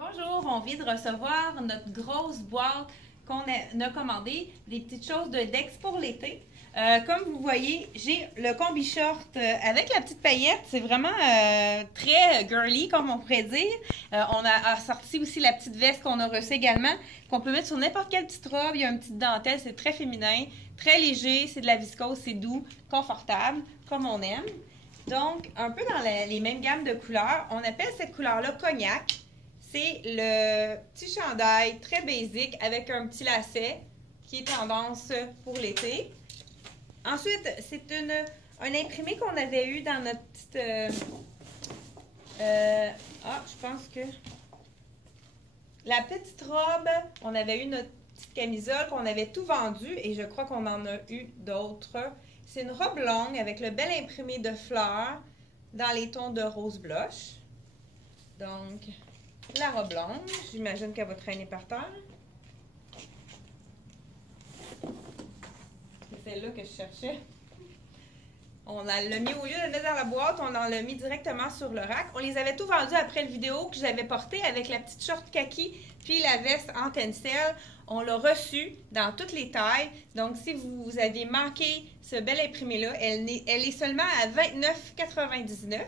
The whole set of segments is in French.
Bonjour, on vient de recevoir notre grosse boîte qu'on a commandée, des petites choses de Dex pour l'été. Comme vous voyez, j'ai le combi short avec la petite paillette. C'est vraiment très girly, comme on pourrait dire. On a sorti aussi la petite veste qu'on a reçue également, qu'on peut mettre sur n'importe quelle petite robe. Il y a une petite dentelle, c'est très féminin, très léger, c'est de la viscose, c'est doux, confortable, comme on aime. Donc, un peu dans les mêmes gammes de couleurs, on appelle cette couleur-là cognac. C'est le petit chandail très basique avec un petit lacet qui est tendance pour l'été. Ensuite, c'est un imprimé qu'on avait eu dans notre petite... je pense que... La petite robe, on avait eu notre petite camisole qu'on avait tout vendu et je crois qu'on en a eu d'autres. C'est une robe longue avec le bel imprimé de fleurs dans les tons de rose blush. Donc... la robe longue, j'imagine qu'elle va traîner par terre. C'est celle-là que je cherchais. On l'a mis, au lieu de le mettre dans la boîte, on l'a mis directement sur le rack. On les avait tous vendus après le vidéo que j'avais porté avec la petite short kaki puis la veste en tencel. On l'a reçu dans toutes les tailles. Donc, si vous aviez manqué ce bel imprimé-là, elle est seulement à 29,99 $.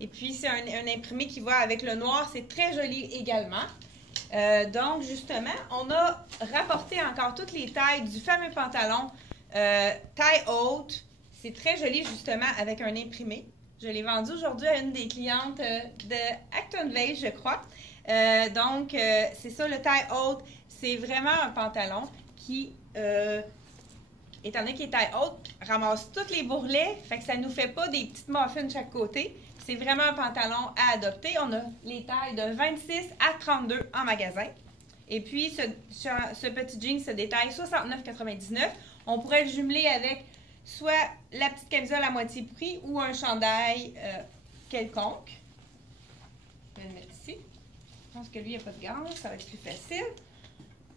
Et puis, c'est un imprimé qui va avec le noir. C'est très joli également. Donc, justement, on a rapporté encore toutes les tailles du fameux pantalon taille haute. C'est très joli, justement, avec un imprimé. Je l'ai vendu aujourd'hui à une des clientes de Acton Vase, je crois. Donc, c'est ça, le taille haute. C'est vraiment un pantalon qui, étant donné qu'il est taille haute, ramasse tous les bourrelets. Fait que ça ne nous fait pas des petites muffins de chaque côté. C'est vraiment un pantalon à adopter. On a les tailles de 26 à 32 en magasin. Et puis, ce petit jean se détaille 69,99 $. On pourrait le jumeler avec soit la petite camisole à moitié prix ou un chandail quelconque. Je vais le mettre ici. Je pense que lui, il n'y a pas de gants. Ça va être plus facile.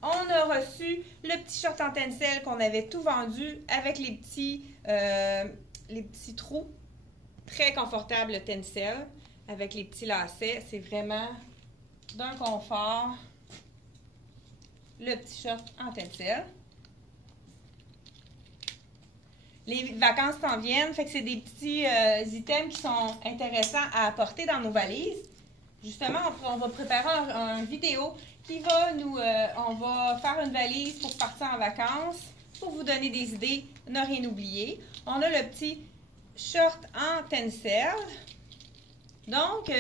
On a reçu le petit short en tencel qu'on avait tout vendu avec les petits trous. Très confortable le tencel avec les petits lacets. C'est vraiment d'un confort. Le petit short en tencel. Les vacances s'en viennent, fait que c'est des petits items qui sont intéressants à apporter dans nos valises. Justement, on va préparer une vidéo qui va on va faire une valise pour partir en vacances, pour vous donner des idées, ne rien oublier. On a le petit short en tencel. Donc,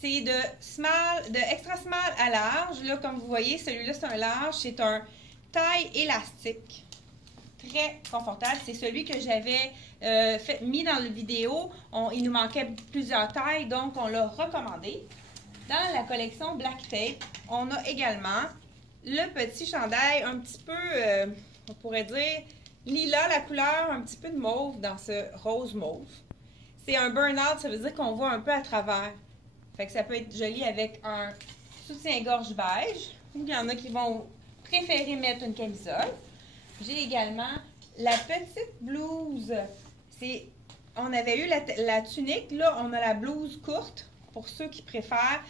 c'est de extra small à large. Là, comme vous voyez, celui-là, c'est un large. C'est un taille élastique. Très confortable. C'est celui que j'avais mis dans la vidéo. Il nous manquait plusieurs tailles, donc on l'a recommandé. Dans la collection Black Tape, on a également le petit chandail un petit peu, on pourrait dire, lilas, la couleur, un petit peu de mauve dans ce rose mauve. C'est un burn-out, ça veut dire qu'on voit un peu à travers. Fait que ça peut être joli avec un soutien-gorge beige. Ou il y en a qui vont préférer mettre une camisole. J'ai également la petite blouse. On avait eu la tunique, là on a la blouse courte pour ceux qui préfèrent.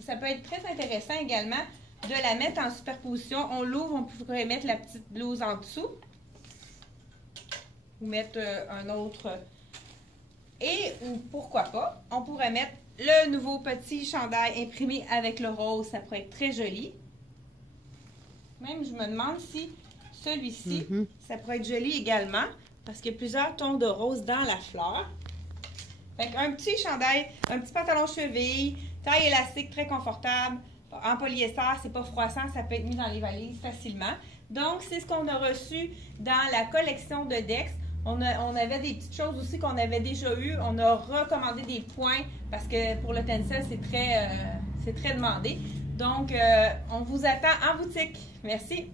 Ça peut être très intéressant également de la mettre en superposition. On l'ouvre, on pourrait mettre la petite blouse en dessous. Ou mettre un autre. Ou pourquoi pas, on pourrait mettre le nouveau petit chandail imprimé avec le rose. Ça pourrait être très joli. Même, je me demande si celui-ci, ça pourrait être joli également. Parce qu'il y a plusieurs tons de rose dans la fleur. Fait qu'un petit chandail, un petit pantalon cheville, taille élastique, très confortable. En polyester, c'est pas froissant, ça peut être mis dans les valises facilement. Donc, c'est ce qu'on a reçu dans la collection de Dex. On avait des petites choses aussi qu'on avait déjà eues. On a recommandé des points parce que pour le tencel, c'est très demandé. Donc, on vous attend en boutique. Merci.